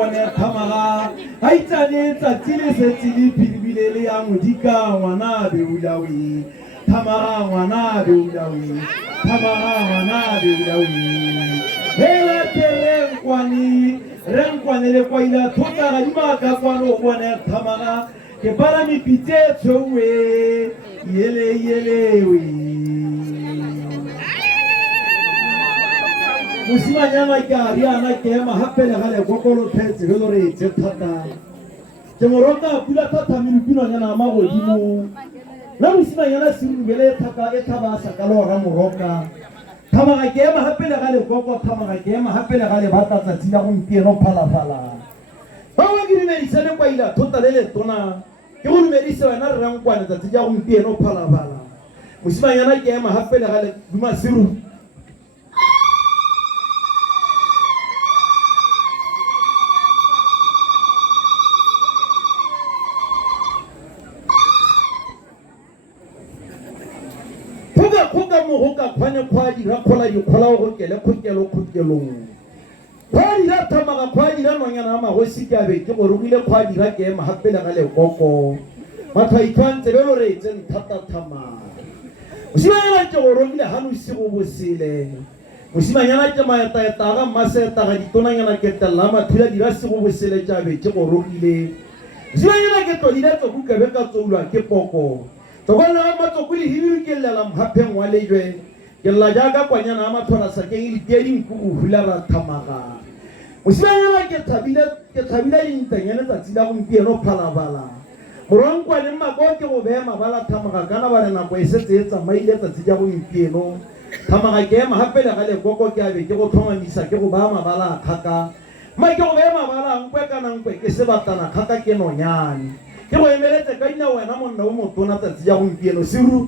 bone thamaga ga itsane tsatsi le setse le phidibile le ya modika ngwana beulawe thamaga ngwana beulawe thamaga ngwana beulawe hela renkwane le kwaila thota ga dimaka kwano bone thamaga ke para mipitse tshouwe yelewe mosimanyana ke a riana ke ema gape le gale kokolo phetse ge lo re etse thata ke mo rota pula thata melupinanyana a magodimo la mosimanyana serubele thata e thabasa ka lora moroka thamaga ke ema gape le gale koko thamaga ke ema gape le gale batla tsatsi la gompieno phalaphala ba wa ke dumedisa le kwaila thota le letona ke go dumedisa wena re rankwane tsatsi ja gompieno phalaphala mosimanyana ke ema gape le gale duma seru Kuka mohoka kwane kwadi ra khola dikhola go kele khokelong kwadi ra thamaga kwadi ra nonyana ama go sikabe ke go rugile kwadi ra ke ema gape le gale koko matha itwantse be lo re tsen thata thama mosimanyana ke go rugile hanu sigo bosile mosimanyana ke maeta eta ga maseta ga ditonanyana ke tella mathula dira sigo bosile tjabe ke go rugile mosimanyana ke to dira tso buka be ka tsoulwa ke poko togona ga matsokuli hibiru ke lela mhapheng wa lejwe ke la jaaka kwanyana a mathora sa ke le teding ku hula ra thamaga mosimanyana ke thabile dintanyana tsatsi la gompieno phalabala morwankwa le mmako ke go beema bala thamaga kana ba re nako e setse e tsamaile tsatsi ja gompieno thamaga ke ema gape le gale koko ke abe ke go tlhomamisa ke go baya mabala a kgaka ma ke go beema bala nkwe kana nkwe ke sebatana kgaka ke nonyane ke go emeletse ka ina wena monna o motona tsatsi ja gompieno seru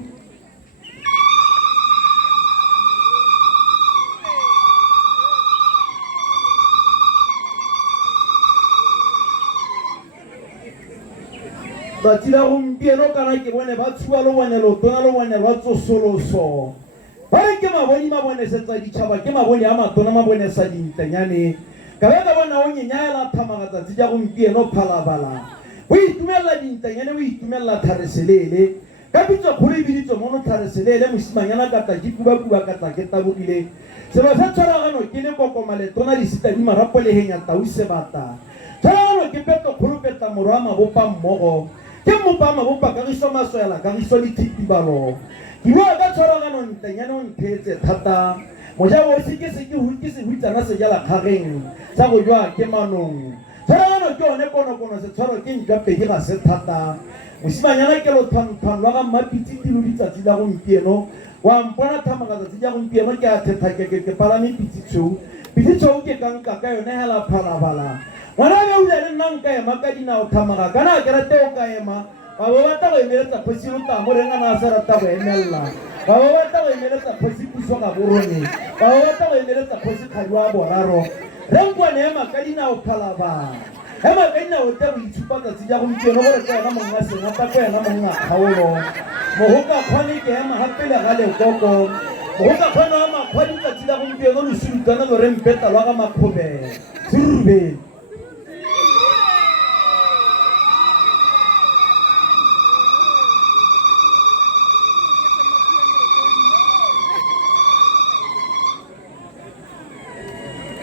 tsatsi la gompieno kana ke bone ba tshuwa lo bone lotona lo bone lwa tsosoloso ba re ke maboni mabonesetsa ditšhaba ke maboni a matona mabonesa dintenyane ka be ka bona o nyenyaela thamaga tsatsi ja gompieno phalabala o itumelela dintenyane o itumelela thareselele ka bitso kgolo e biditso mono thareselele mosimanyana kata ke kubakuba kata ke tabogile seba sa tshwaragano ke le kokomaletona disita di marapo le henya tau sebata tshwaragano ke peto kgolo peta morwa mabopa mmogo ke mmopa mabopa kagiso masoela kagiso le thitibalo ke bua ka tshwaragano ntenyane o nthetse thata mojago se ke se hutsana se jala kgageng sa go jwa ke manong tshwaragano ke one konokono se tshwaro ke nka pedi ga se thata mosimanyana ke lo thwanthwan wa ga mmapitsi tilo ditsatsi la gompieno wa mpona thamaga tsatsi ja gompieno ke a thetha ke palame pitsi tshou ke kanka ka yone hela phalabala ngwana be o le nna nka ema ka dinao thamaga kana ke rate o ka ema ba bo batla go emeletsa kgosi lotamo re ngana a sa rata go emelela ba bo batla go emeletsa kgosi puso ga borone ba bo batla go emeletsa kgosi kgadi wa boraro re nkwane ema ka dinao phalabala ema ka dinao te boitshupa tsatsi ja gompieno gore ka yona monga sengata ka yona monga kgaolo mogoka kgwane ke ema gape le gale koko mogoka kgwane wa makgwadi tsatsi la gompieno losulutana lo re mpeta lwa ga makgobe serube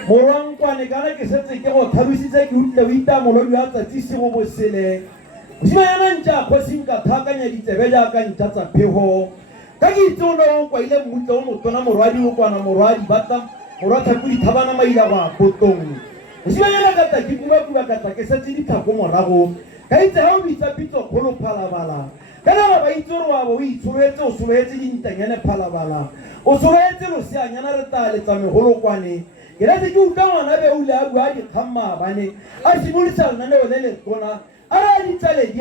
morwankwane kana ke setse ke go thabisitse ke utlwe o itamolo ya tsatsi se go bosele mosimanyana ntša kgosing ka thakanya ditsebe jaaka ntša tsa phego ka ke itse o ne o kwaile mmutla o motona morwadi o kwana morwadi batla morwa thako dithabana maila go a potong mosimanyana kata ke kubakuba kata ke setse dithako morago ka itse ga o bitsa pitso kgolo phalabala kana ga ba itse gore wa bo o itsholetse o sologetse dintanyane phalabala o sologetse loseanyana re taletsa megolokwane ke rate ke utlwa ngwana be o le a bua dikgang maabane a simolisa lenaneo le letona a re a ditsale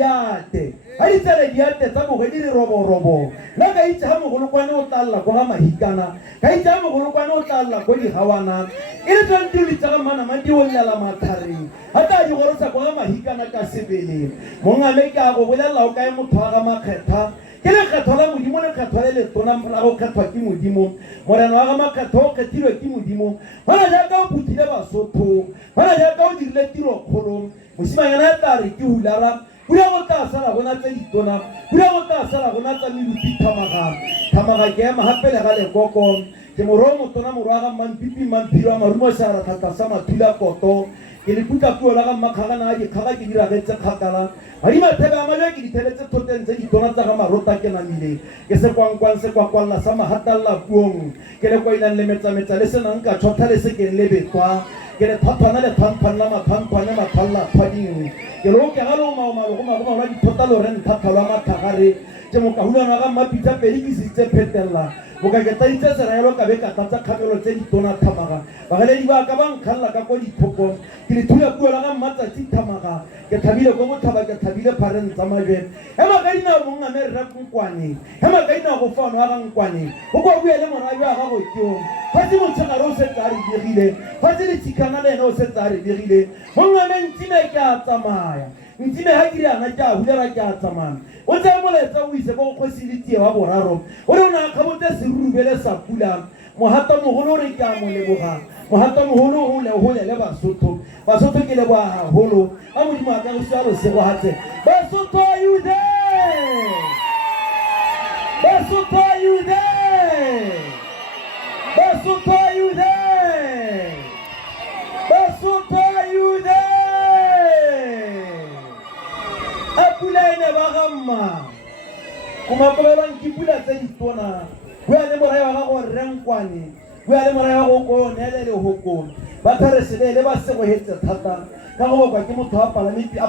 diate tsa mogwedi le roborobo la ka itse ga mogolokwane o tla lla kwa ga mahikana ka itse ga mogolokwane o tla lla kwa digawana e le tswantiro ditsa ga manama di o llela mathareng a tla di gorosa kwa ga mahikana ka sebele mongame ke a go bolelela o kae motho wa ga makgetha ke lekgetho la modimo le makgatho le letona mola go kgethwa ke modimo morena wa ga makgetho o kgethilwe ke modimo gona jaaka o phutile basotho gona jaaka o dirile tiro kgolo mosimanyana ya tla re ke hulara pula go tla sala gona tse ditona pula go tla sala gona tsa merupi thamaga ke ema gape le ga lekoko ke moro motona moro wa ga mampipi mamphilo a marumo sa ra thata sa mathula koto ke le puta puo la ga makgagana a dikgaga ke diragetse kgakala Marimathebe a mabe ke ditheletse thoteng tse ditona tsa ga marota ke namile ke sekwakwalla sa mahatalla puong ke le koinang le metsametsa le senang ka tshotha le se ke le betwa ke le thathwana le thanthanla mathantwane mathalla thwading ke lo ke ga lo maomalo go magoma la dithota lo re nthathalwa mathagare ke mokahulwana ga mmapitsa pedi ke sitse phetella boka ke taitse seraelo ka be ka tlatsa kgapelo tse ditona thamaga bageledi ba ka ba nkgalla ka ko dithopong ke le thula puo la ga mmatsatsi thamaga ke thabile ko bothaba ke thabile phareng tsa majwe ema ka dinao mong a mere rakonkwane ema ka dinao go fano a ga nkwane go kwa bua le morabe a gago keong fa se motshegare o setse a re diegile fa se letshikana le ene o setse a re diegile mong a me ntime ke a tsamaya ntime ha ke riana ke a hulera ke a tsamaya o tsa moletsa o ise go kgosi le tie wa boraro o re o na kgabotse serurubele sa pula mohato mogolo re ke a mo leboga mohato mogolo o le hole le basotho ke leboga haholo a modimo a ka go sia lo sego hatse basotho are you there basotho are you there basotho are you there basotho are you there apula ene ba gamma kuma kobelang ke pula tse ditona bua le morae wa gago renkwane bua le morae wa go ko nele le hoko ba thare selele ba se go hetse thata ka go bokwa ke motho a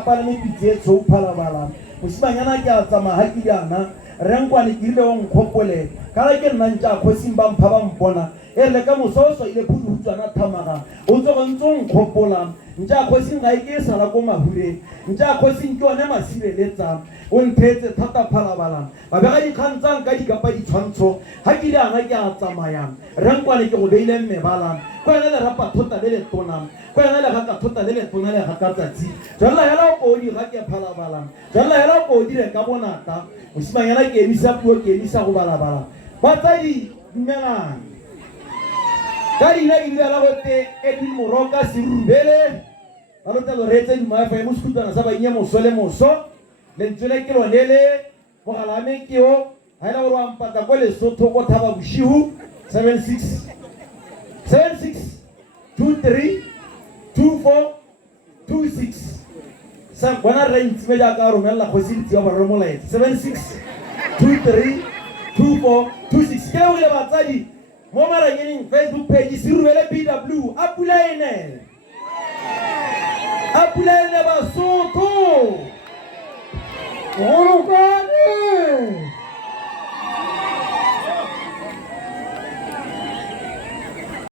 palame pitsetso o phalabala mosimanyana ke a tsama ha ke diana renkwane ke ile o nkgopole ka re ke nna ntša kgotsing ba mpha ba mpona e le ka mososo ile phuduhutswana thamaga o tse go ntse o nkgopola ntša kgotsing ga e ke e sala ko mahureng ntša kgotsing ke one masireletsa o nthetse thata phalabala ba bega dikgang tsang ka dikapa ditshwantsho ga ke diana ke a tsamaya renkwane ke go beile mmebala ko ena le rapa thota le letona ko ena le ga ka thota le letona le ga ka tsatsi jalla hela o di ga ke phalabala jalla hela o di re ka bonata mosimanyana ke emisa puo ke emisa go balabala batsadi dumelang ka dina ke dira la gote Edwin Moroka Serubele ba lo tlo retse di mafa mo skutana sa ba nye mosole moso le ntsele ke lonele go galame ke o ha ela go ampata go le sotho go thaba bushihu 76 23 24 26 sa bona re ntse ja ka romela go se ditsi ba romola 76 23 24 26 ke o le batsadi mo maranyeng Facebook page Serubele BW apulaene basotho Oroka